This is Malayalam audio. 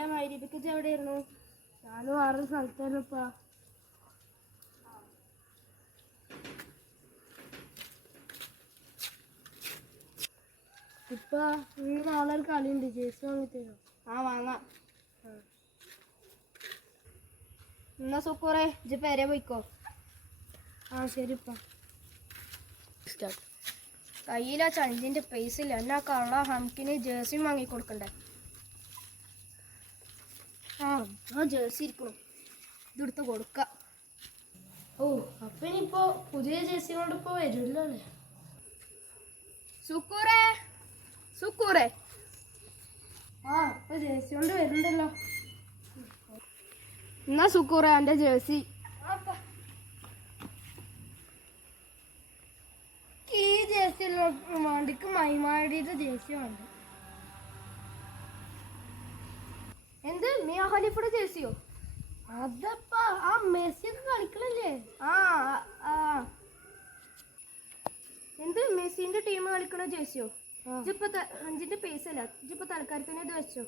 ഇന്നലെ മൈരിപ്പിച്ച് എവിടെയായിരുന്നു? ഞാനും വേറൊരു സ്ഥലത്തായിരുന്നപ്പാ. ഇപ്പൊ നാളെ ഒരു കളിയുണ്ട്, ജേഴ്സി വാങ്ങിത്തരോ? വാങ്ങാം. എന്നാ സുക്കൂറെ ഇജ്ജ് പേരെ പോയിക്കോ. ശരിപ്പാ. കയ്യിലാ ചഞ്ചിന്റെ പൈസ ഇല്ല. എന്നാ കള്ള ഹംക്കിന് ജേഴ്സി വാങ്ങിക്കൊടുക്കണ്ടേ? ജേഴ്സി ഇരിക്കണം, ഇതെടുത്ത് കൊടുക്ക. അപ്പൊ ഇനിയിപ്പോ പുതിയ ജേഴ്സി കൊണ്ട് ഇപ്പൊ വരില്ലോ അല്ലേ? സുക്കൂറെ സുക്കൂറെ ഇപ്പൊ ജേഴ്സി കൊണ്ട് വരുന്നുണ്ടല്ലോ. എന്നാ സുക്കൂറെ എന്റെ ജേഴ്സി. ഈ ജേഴ്സി വേണ്ടിക്ക് മൈമാടിയുടെ ജേഴ്സി വേണ്ട. എന്ത് മിയ ഖലീഫയുടെ ജേഴ്സിയോ? അതപ്പാ ആ മെസ്സിയൊക്കെ കളിക്കണല്ലേ? എന്ത് മെസ്സിന്റെ ടീം കളിക്കണ ജേഴ്സിയോ? ഇജിപ്പോ 5ന്റെ പൈസ അല്ല, ഇജിപ്പോ തൽക്കാലത്തിന് ഇത് വെച്ചോ.